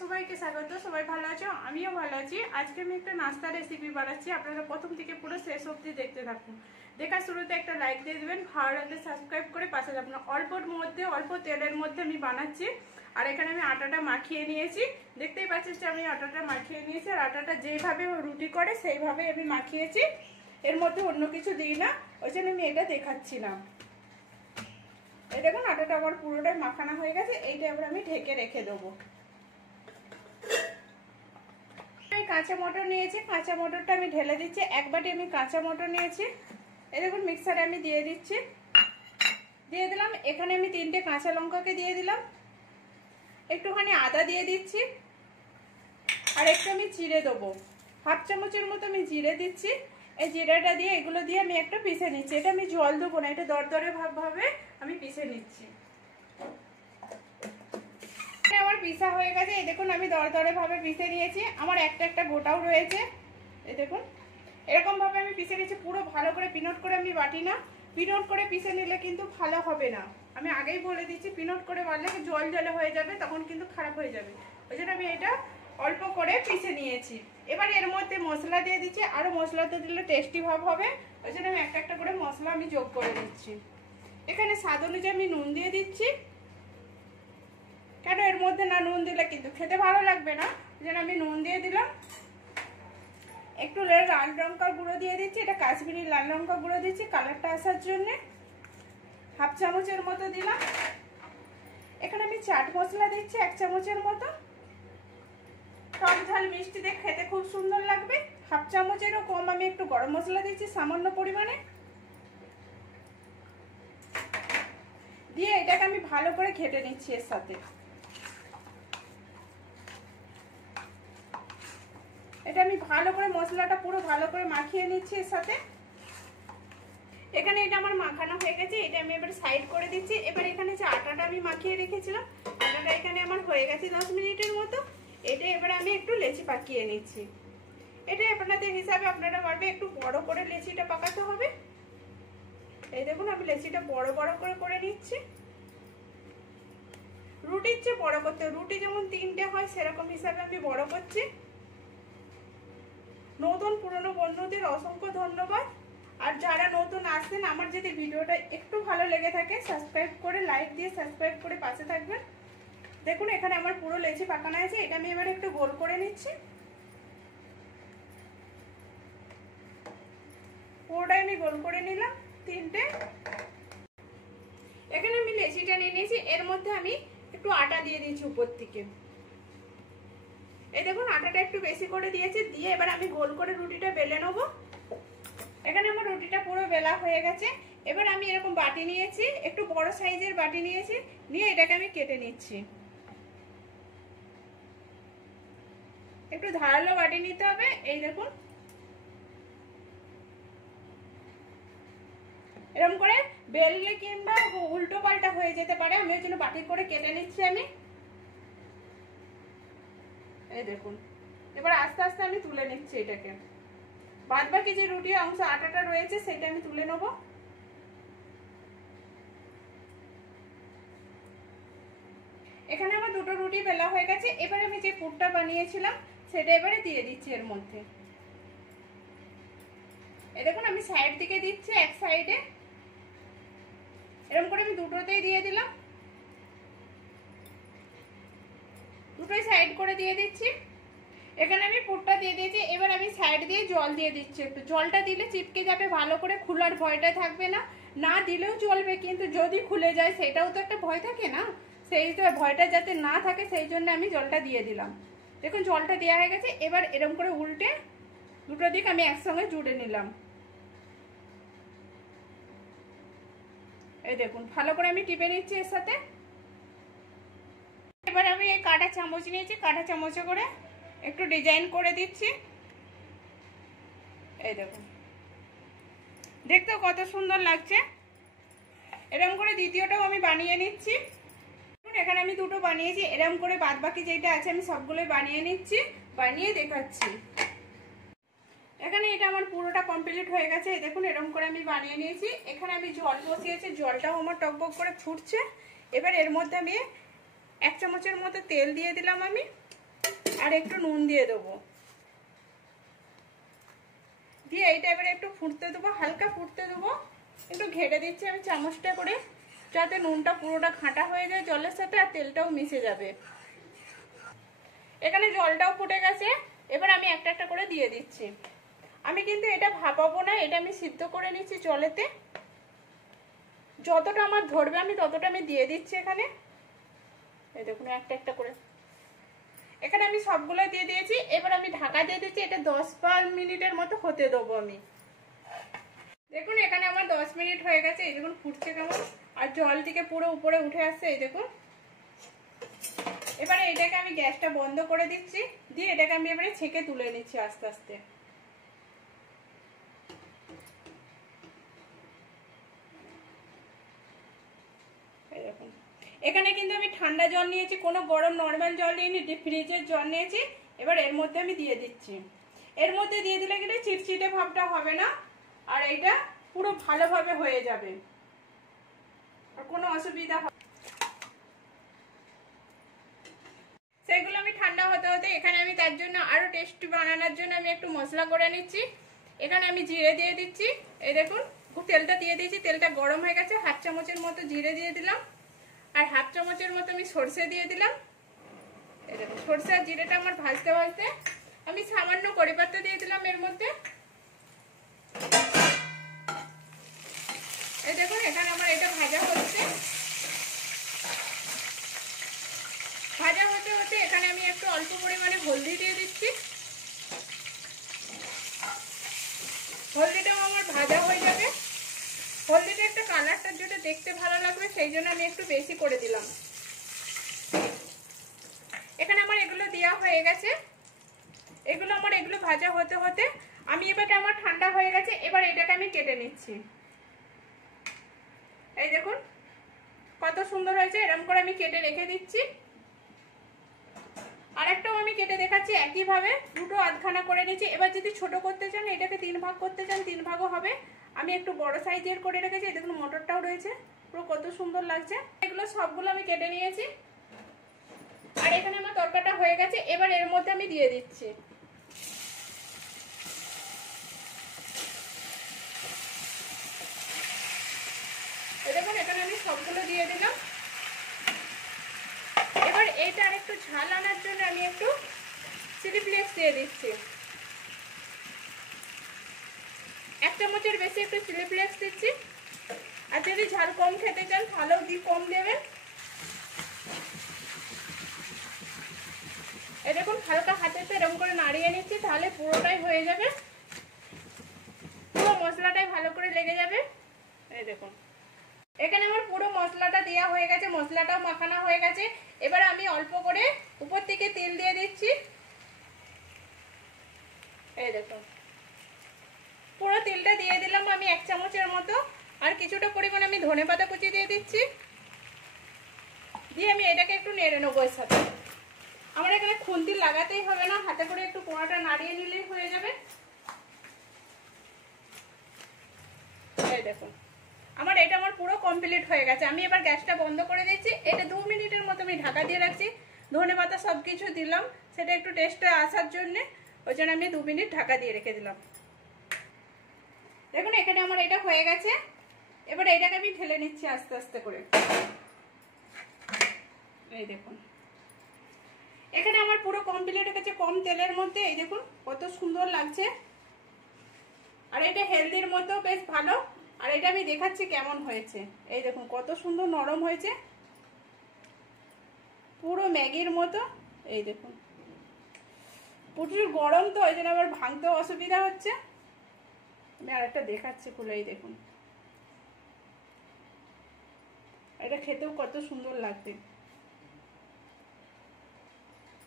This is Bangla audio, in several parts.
সবাইকে স্বাগত। সবাই ভালো আছো? আমিও ভালো আছি। আজকে আমি একটা নাস্তা রেসিপি বানাচ্ছি, আপনারা প্রথম থেকে পুরো শেষ অবধি দেখতে থাকুন। দেখার শুরুতে একটা লাইক দিয়ে দেবেন, ভালো লাগলে সাবস্ক্রাইব করে পাশে যাবেন। অল্পর মধ্যে অল্প তেলের মধ্যে আমি বানাচ্ছি। আর এখানে আমি আটাটা মাখিয়ে নিয়েছি, দেখতেই পাচ্ছি যে আমি আটাটা মাখিয়ে নিয়েছি। আর আটাটা যেভাবে রুটি করে সেইভাবে আমি মাখিয়েছি, এর মধ্যে অন্য কিছু দিই না, ওই জন্য আমি এটা দেখাচ্ছি না। এই দেখুন আটাটা আমার পুরোটাই মাখানো হয়ে গেছে। এইটা এবার আমি ঢেকে রেখে দেবো। কাঁচা মটর নিয়েছি, কাঁচা মটরটা আমি ঢেলে দিচ্ছি। এক বাটি আমি কাঁচা মটর নিয়েছি, এই দেখুন মিক্সারে আমি দিয়ে দিচ্ছি। দিয়ে দিলাম, এখানে আমি 3টে কাঁচা লঙ্কাকে দিয়ে দিলাম, একটুখানি আদা দিয়ে দিচ্ছি, আর একটু আমি জিরে দেবো, হাফ চামচের মতো আমি জিরে দিচ্ছি। এই জিরাটা দিয়ে এগুলো দিয়ে আমি একটা পিষে নিচ্ছি। এটা আমি জল দেবো না, এটা দরদরে ভাবে আমি পিষে নিচ্ছি। আমার পিষা হয়ে গেছে, এই দেখুন আমি দরদরে ভাবে পিষে নিয়েছি। আমার একটা একটা গোটাও রয়েছে, এই দেখুন এরকম ভাবে আমি পিষে নিয়েছি। পুরো ভালো করে পিনট করে আমি বাটি না, পিনট করে পিষে নিলে কিন্তু ভালো হবে না। আমি আগেই বলে দিচ্ছি, পিনট করে বাড়লে জল জলে হয়ে যাবে, তখন কিন্তু খারাপ হয়ে যাবে। ওই জন্য আমি এটা অল্প করে পিষে নিয়েছি। এবার এর মধ্যে মশলা দিয়ে দিচ্ছি, আরও মশলাতে দিলে টেস্টি ভাব হবে, ওই জন্য আমি একটা একটা করে মশলা আমি যোগ করে দিচ্ছি। এখানে স্বাদ অনুযায়ী আমি নুন দিয়ে দিচ্ছি, কেন এর মধ্যে না নুন দিলে কিন্তু খেতে ভালো লাগবে না, ওই জন্য আমি নুন দিয়ে দিলাম। একটু লাল লঙ্কার গুঁড়ো দিয়ে দিচ্ছি, এটা কাশ্মীরি লাল লঙ্কা গুঁড়ো দিচ্ছি কালারটা আসার জন্য, হাফ চামচের মতো দিলাম। এখানে আমি চাট মশলা দিচ্ছি 1 চামচের মতো, টক ঝাল মিষ্টি দিয়ে খেতে খুব সুন্দর লাগবে। হাফ চামচেরও কম আমি একটু গরম মশলা দিচ্ছি সামান্য পরিমাণে দিয়ে এটাকে আমি ভালো করে ঘেটে নিচ্ছি। এর সাথে এটা আমি ভালো করে মশলাটা পুরো ভালো করে মাখিয়ে নিচ্ছি এর সাথে। এখানে এটা আমার মাখানো হয়ে গেছে, এটা আমি এবার সাইড করে দিচ্ছি। এবার এখানে যে আটাটা আমি মাখিয়ে রেখেছিলাম, আটাটা এখানে আমার হয়ে গেছে 10 মিনিটের মতো। এটা এবার আমি একটু লেচি পাকিয়ে নিচ্ছি। এটা আপনাদের হিসাবে আপনারা পারবে, একটু বড় করে লেচিটা পাকাতে হবে। এই দেখুন আমি লেচিটা বড় বড় করে করে নিচ্ছি। রুটির চেয়ে বড় করতে, রুটি যেমন 3টে হয় সেরকম হিসাবে আমি বড় করছি। নতুন পুরনো বন্ধুদের অসংখ্য ধন্যবাদ। আর যারা নতুন আসছেন, আমার যদি ভিডিওটা একটু ভালো লেগে থাকে সাবস্ক্রাইব করে লাইক দিয়ে সাবস্ক্রাইব করে পাশে থাকবেন। দেখুন এখানে আমার পুরো লেচি পাকানো আছে, এটা আমি এবার একটু গোল করে নিচ্ছি। পুরোটাই আমি গোল করে নিলাম 3টে। এখানে আমি লেচিটা নিয়ে নিয়েছি, এর মধ্যে আমি একটু আটা দিয়ে দিয়েছি উপর থেকে। এই দেখুন আটাটা একটু বেশি করে দিয়েছি, দিয়ে এবার আমি গোল করে রুটিটা বেলে নেবো। এখানে আমার রুটিটা পুরো বেলা হয়ে গেছে। এবার আমি এরকম বাটি নিয়েছি, একটু বড় সাইজের বাটি নিয়েছি, নিয়ে এটাকে আমি কেটে নিচ্ছি। একটু ধারালো বাটি নিতে হবে। এই দেখুন এরকম করে বেললে কিংবা উল্টো পাল্টা হয়ে যেতে পারে, আমি ওই জন্য বাটি করে কেটে নিচ্ছি আমি। এই দেখুন এবার আস্তে আস্তে আমি তুলে নিচ্ছি এটাকে। বাদ বাকি যে রুটির অংশ আটাটা রয়েছে সেটা আমি তুলে নেব। এখানে আমার 2টো রুটি বেলা হয়ে গেছে। এবার আমি যে পুরটা বানিয়েছিলাম সেটা এবারে দিয়ে দিচ্ছি এর মধ্যে। এই দেখুন আমি সাইড থেকে দিচ্ছি, এক সাইডে এরকম করে আমি দুটোতেই দিয়ে দিলাম, দুটোই সাইড করে দিয়ে দিচ্ছি। এখানে আমি পুরটা দিয়ে দিয়েছি। এবার আমি সাইড দিয়ে জল দিয়ে দিচ্ছি। একটু জলটা দিলে চিপকে যাবে, ভালো করে খোলার ভয়টা থাকবে না। না দিলেও চলবে, কিন্তু যদি খুলে যায় সেটাও তো একটা ভয় থাকে না, সেই ভয়টা যাতে না থাকে সেই জন্য আমি জলটা দিয়ে দিলাম। দেখুন জলটা দেওয়া হয়ে গেছে। এবার এরকম করে উল্টে দুটো দিক আমি একসঙ্গে জুড়ে নিলাম। এই দেখুন ভালো করে আমি টিপে নিচ্ছি এর সাথে। এবার আমি এই কাঁটা চামচ নিয়েছি, কাঁটা চামচে করে একটু ডিজাইন করে দিচ্ছি। এই দেখুন দেখতেও কত সুন্দর লাগছে। এরকম করে দ্বিতীয়টাও আমি বানিয়ে নিচ্ছি। এখানে আমি 2টো বানিয়েছি, এরকম করে বাদ বাকি যেটা আছে আমি সবগুলোই বানিয়ে নিচ্ছি, বানিয়ে দেখাচ্ছি। এখানে এটা আমার পুরোটা কমপ্লিট হয়ে গেছে। দেখুন এরকম করে আমি বানিয়ে নিয়েছি। এখানে আমি জল বসিয়েছি, জলটাও আমার টকবক করে ফুটছে। এবার এর মধ্যে আমি 1 চামচের মতো তেল দিয়ে দিলাম আমি। আর একটু নুন দিয়ে দেবো, দিয়ে এইটা এবারে একটু ফুটতে দেবো, হালকা ফুটতে দেবো। একটু ঘেটে দিচ্ছি আমি চামচটা করে, যাতে নুনটা পুরোটা ঘাঁটা হয়ে যায় জলের সাথে, আর তেলটাও মিশে যাবে। এখানে জলটাও ফুটে গেছে, এবার আমি একটা একটা করে দিয়ে দিচ্ছি। আমি কিন্তু এটা ভাপাবো না, এটা আমি সিদ্ধ করে নিচ্ছি জলেতে। যতটা আমার ধরবে আমি ততটা আমি দিয়ে দিচ্ছি এখানে। এই দেখুন একটা একটা করে এখানে আমি সবগুলো দিয়ে দিয়েছি। এবার আমি ঢাকা দিয়ে দিচ্ছি, এটা 10-12 মিনিটের মতো হতে দেবো আমি। দেখুন এখানে আমার 10 মিনিট হয়ে গেছে, এই দেখুন ফুটছে কেমন, আর জল থেকে পুরো উপরে উঠে আসছে, এই দেখুন। এবারে এটাকে আমি গ্যাসটা বন্ধ করে দিচ্ছি, দিয়ে এটাকে আমি এবারে ছেঁকে তুলে নিচ্ছি আস্তে আস্তে। এই দেখুন এখানে কিন্তু আমি ঠান্ডা জল নিয়েছি, কোনো গরম নর্মাল জল নিয়ে ফ্রিজের জল নিয়েছি। এবার এর মধ্যে আমি দিয়ে দিচ্ছি। এর মধ্যে দিয়ে দিলে কিন্তু চিটচিটে ভাবটা হবে না, আর এইটা পুরো ভালোভাবে হয়ে যাবে, আর কোনো অসুবিধা হবে। সেগুলো আমি ঠান্ডা হতে হতে এখানে আমি তার জন্য আরো টেস্টি বানানোর জন্য আমি একটু মশলা করে নিচ্ছি। এখানে আমি জিরে দিয়ে দিচ্ছি, এই দেখুন তেলটা দিয়ে দিয়েছি, তেলটা গরম হয়ে গেছে। 1/2 চামচের মতো জিরে দিয়ে দিলাম, আর 1/2 চামচের মতো আমি সরষে দিয়ে দিলাম। এই দেখুন সরষে আর জিরেটা আমার ভাজতে ভাজতে আমি সামান্য কড়ি পাতা দিয়ে দিলাম এর মধ্যে। এই দেখুন এখানে আমার এটা ভাজা হচ্ছে, ভাজা হতে হতে এখানে আমি একটু অল্প পরিমাণে হলদি দিয়ে দিচ্ছি। হলদিটাও আমার ভাজা হয়ে যাবে। হলদিটা একটা কালারটার জন্য দেখতে ভালো লাগবে, সেই জন্য আমি একটু বেশি করে দিলাম। এখানে আমার এগুলো দেওয়া হয়ে গেছে। এগুলো ভাজা হতে হতে আমি এবারে আমার ঠান্ডা হয়ে গেছে, এবার এটাকে আমি কেটে নিচ্ছি। এই দেখুন কত সুন্দর হয়েছে, এরকম করে আমি কেটে রেখে দিচ্ছি। আরেকটাও আমি কেটে দেখাচ্ছি একইভাবে, দুটো আধখানা করে নিচ্ছি। এবার যদি ছোট করতে চান, এটাকে 3 ভাগ করতে চান 3 ভাগও হবে। আমি একটু বড় সাইজের করে রেখেছি। দেখুন মটরটাও রয়েছে, পুরো কত সুন্দর লাগছে। এগুলো সবগুলো আমি কেটে নিয়েছি, আর এখানে আমার তরকাটা হয়ে গেছে। এবার এর মধ্যে আমি দিয়ে দিচ্ছি। দেখুন এখানে আমি সবগুলো দিয়ে দিলাম। এবার এইটা আরেকটু ঝাল আনার জন্য আমি একটু চিলি ফ্লেক্স দিয়ে দিচ্ছি। 1 চামচের বেশি একটু চিলি ফ্লেক্স দিচ্ছি। আর যদি ঝাল কম খেতে চান তাহলেও কম দেবেন। এই দেখুন হালকা হাতেতে এরকম করে নাড়িয়ে নিচ্ছি, তাহলে পুরোটাই হয়ে যাবে, পুরো মশলাটাই ভালো করে লেগে যাবে। এই দেখুন এখানে আমার পুরো মশলাটা দেওয়া হয়ে গেছে, মশলাটাও মাখানো হয়ে গেছে। এবার আমি অল্প করে উপর থেকে তেল দিয়ে দিচ্ছি। এই দেখুন পুরো তেলটা দিয়ে দিলাম আমি 1 চামচের মতো, আর কিছুটা পরিমাণ আমি ধনেপাতা কুচি দিয়ে দিচ্ছি। দিয়ে আমি এটাকে একটু নেড়ে নেবো এর সাথে। আমার এখানে খুন্তি লাগাতেই হবে না, হাতে করে একটু পোড়াটা নাড়িয়ে নিলেই হয়ে যাবে। এই দেখুন এটা পুরো কমপ্লিট হয়ে গেছে। আমি এবার গ্যাসটা বন্ধ করে দিচ্ছি। এটা 2 মিনিটের মতো আমি ঢাকা দিয়ে রাখছি। ধনেপাতা সবকিছু দিলাম সেটা একটু টেস্টে আসার জন্য, ওই জন্য আমি 2 মিনিট ঢাকা দিয়ে রেখে দিলাম। দেখুন এখানে আমার এটা হয়ে গেছে। এবার এটাকে আমি ঢেলে নিচ্ছি আস্তে আস্তে করে। এই দেখুন এখানে আমার পুরো কমপ্লিট হয়ে গেছে কম তেলের মধ্যে। এই দেখুন কত সুন্দর লাগছে, আর এটা হেলদির মতো বেশ ভালো। আর এটা আমি দেখাচ্ছি কেমন হয়েছে। এই দেখুন কত সুন্দর নরম হয়েছে, পুরো ম্যাগির মতো। এই দেখুন প্রচুর গরম তো ওই জন্য আবার ভাঙতেও অসুবিধা হচ্ছে। আমি আর একটা দেখাচ্ছি খুলে। এই দেখুন এটা খেতেও কত সুন্দর লাগবে,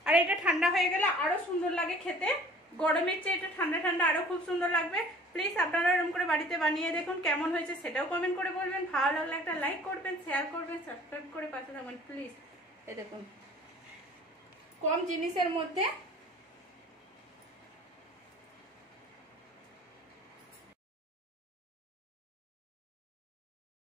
আর এটা ঠান্ডা হয়ে গেলে আরো সুন্দর লাগে খেতে। গরমের চেয়ে এটা ঠান্ডা ঠান্ডা আরো খুব সুন্দর লাগবে। প্লিজ আপনারা এরকম করে বাড়িতে বানিয়ে দেখুন, কেমন হয়েছে সেটাও কমেন্ট করে বলবেন। ভালো লাগলে একটা লাইক করবেন, শেয়ার করবেন, সাবস্ক্রাইব করে পাশে থাকবেন প্লিজ। এই দেখুন কম জিনিসের মধ্যে